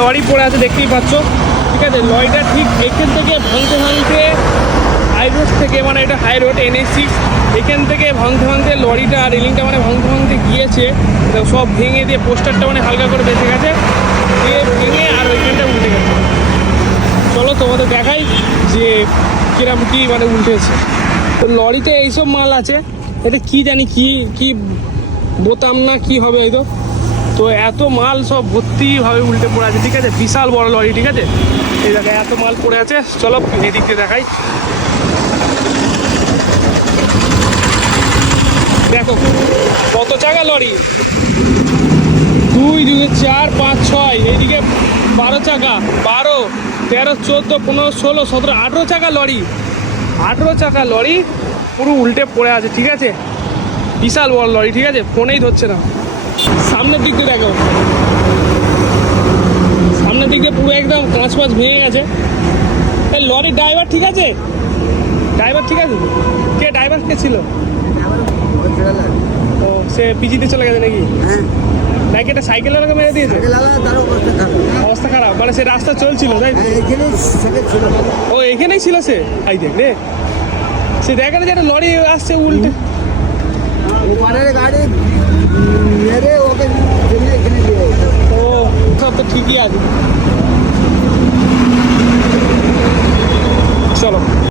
Lorry পড়ে আছে দেখতেই পাচ্ছ, ঠিক আছে। লরিটা ঠিক এখান থেকে ভাঙতে ভাঙতে হাই রোড থেকে, মানে এটা হাই রোড NH6, এখান থেকে ভাঙতে ভাঙতে লরিটা রেলিংটা মানে ভাঙতে ভাঙতে গিয়েছে, সব ভেঙে দিয়ে পোস্টারটা মানে হালকা করে বেঁচে গেছে, দিয়ে ভেঙে আর ওইখানটা উল্টে গেছে। চলো তোমাদের দেখাই যে কিরম কি মানে উল্টেছে। তো লরিতে এইসব মাল আছে, এটা কি জানি কি কি বোতাম না কি হবে হয়তো। তো এত মাল সব ভর্তিভাবে উল্টে পড়ে আছে, ঠিক আছে। বিশাল বড় লরি, ঠিক আছে। এই জায়গায় এত মাল পড়ে আছে, চলো এদিক দিয়ে দেখাই। দেখো কত চাকা লরি, 2, 2, 4, 5, 6, এইদিকে 12 চাকা, 12, 13, 14, 15, 16, 17, 18 চাকা লরি, 18 চাকা লরি পুরো উল্টে পড়ে আছে, ঠিক আছে। বিশাল বড় লরি, ঠিক আছে। ফোনেই ধরছে না। সামনের দিক দিয়ে দেখো, সামনের দিক দিয়ে পুরো একদম কাঁচ ফাঁচ ভেঙে গেছে। এই লরির ড্রাইভার ঠিক আছে? ড্রাইভার ঠিক আছে? কে ড্রাইভার কে ছিল? ও সে পিজিতে চলে গেছে নাকি? নাকি এটা সাইকেলের আগে মেরে দিয়েছে? অবস্থা খারাপ, মানে সে রাস্তা চলছিল তাই? ও এখানেই ছিল সে? আই দেখ রে, সে দেখে না যে একটা লরি আসছে উল্টে। গাড়ি মেরে ওকে এখানে দিয়ে, ও সব তো ঠিকই আছে।